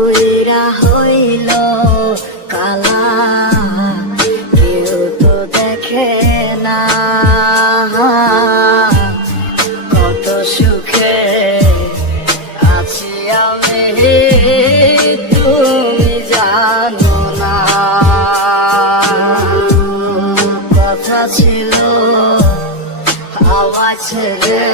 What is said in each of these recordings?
কইরা হইল কালা, কেউ তো দেখে না। কত সুখে আছি আমি, তুমি জানো না। কথা ছিল, আওয়াজ রে।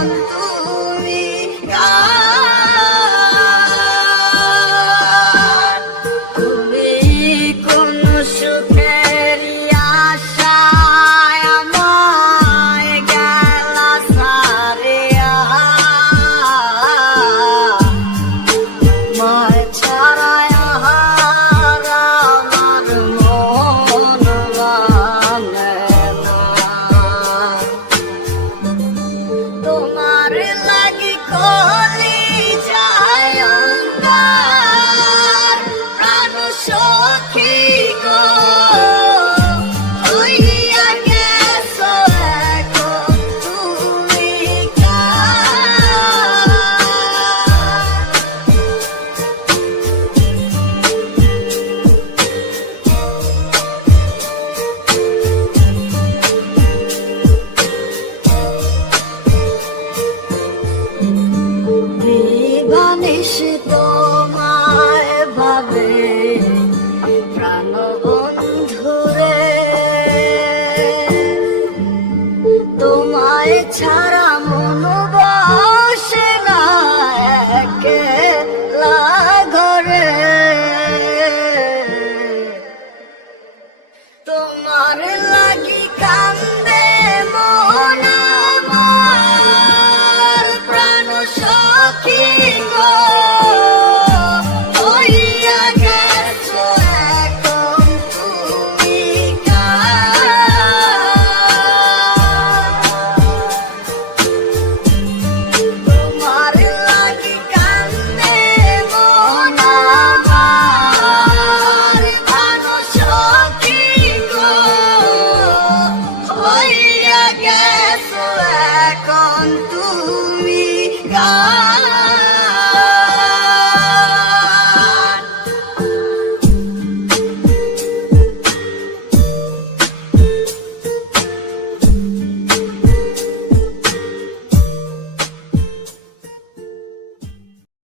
Olha, Oh. বেশি তোমায় ভাবে তোমায় ছাড়া না তোমার লাগি কান্দে